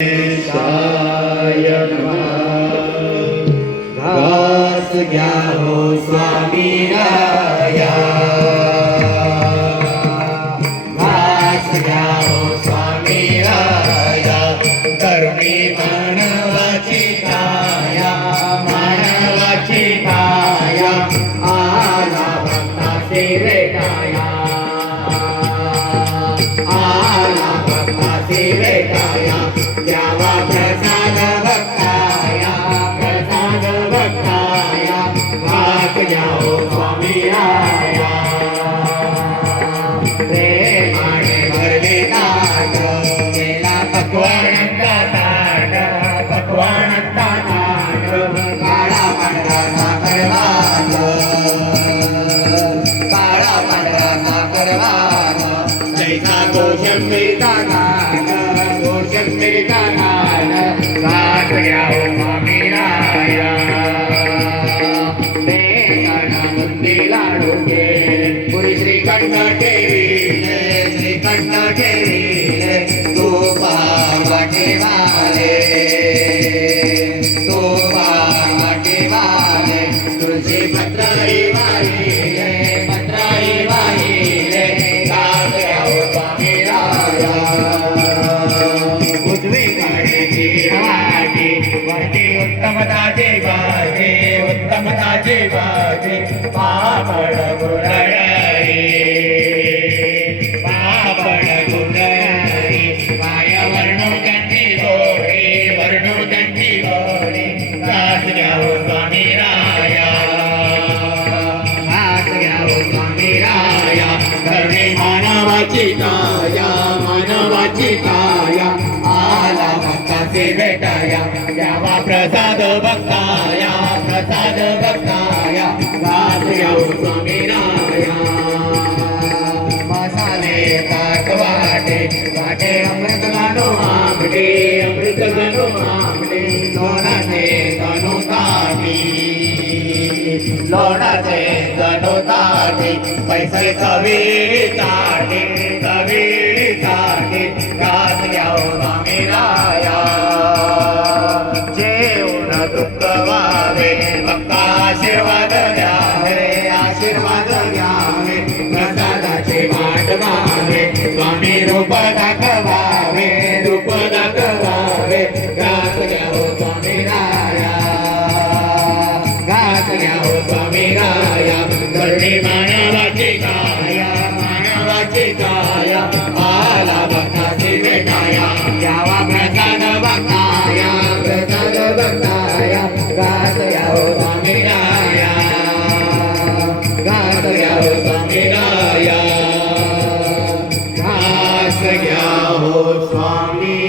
गणेशाय नमः। घास घ्या हो स्वामी राया, घास घ्या हो स्वामी राया, करुणी मानवाची काया, मानवाची काया, आला भक्ताची रेटाया, आला भक्ताची रेटाया, द्यावा प्रसाद भक्ताया, प्रसाद भक्ताया, घास घ्या हो स्वामी राया, प्रेमाने भरले ताट, केला पक्वान्नचा ताट, पक्वान्नचा ताट, काळा पांढरा साखर भात, काळा पांढरा साखर भात, जैसा कोशिंबीरचा घाट, कोशिंबीरचा घाट, घास घ्या हो स्वामी राया, बेसन बुंदी लाडू केले, पुरी श्रीखंड ठेविले, श्रीखंड ठेविले, तुपा वाटे वाले, तुपा वाटे वाले, तुळशी पत्रही वाहिले, पत्रही वाहिले, घास घ्या हो स्वामी राया, उजवीकडे वाटे, वरती उत्तमताची बाजे, उत्तमताची बाजे, पापड गुंडळी, पापड गुंडळी, पाय वर्णुकांची गोडी, वर्णुकांची गोडी, घास घ्या हो स्वामी राया, घास घ्या हो स्वामी राया, करुणी मानवाची काया, मानवाची काया, आला भक्ताचे भेटाया, द्यावा प्रसाद भक्ताया, प्रसाद भक्ताया, घास घ्या हो स्वामी राया, मसाले ताट वाटे, वाटे अमृत गाणो आमटे, अमृत गाणो आमटे, लोणाचे जणू ताटी, लोणाचे जणू ताटी, पैसे कवी ताटे, कवी ताटे, घास घ्या हो स्वामी राया, जेवण दुःख व्हावे, भक्त आशीर्वाद द्यावे, आशीर्वाद द्यावे, प्रसादाची वाट व्हावे, स्वामी रूप दाखवावे, रूप दाखवावे, घास घ्या हो स्वामी राया, घास घ्या हो स्वामी राया, करुणी मानवाची काया, मानवाची काया, आला भक्ताची भेटाया, द्यावा प्रसाद भक्ताया, प्रसाद भक्ताया, घास घ्या हो स्वामी राया, घास घ्या हो स्वामी राया, घास घ्या हो स्वामी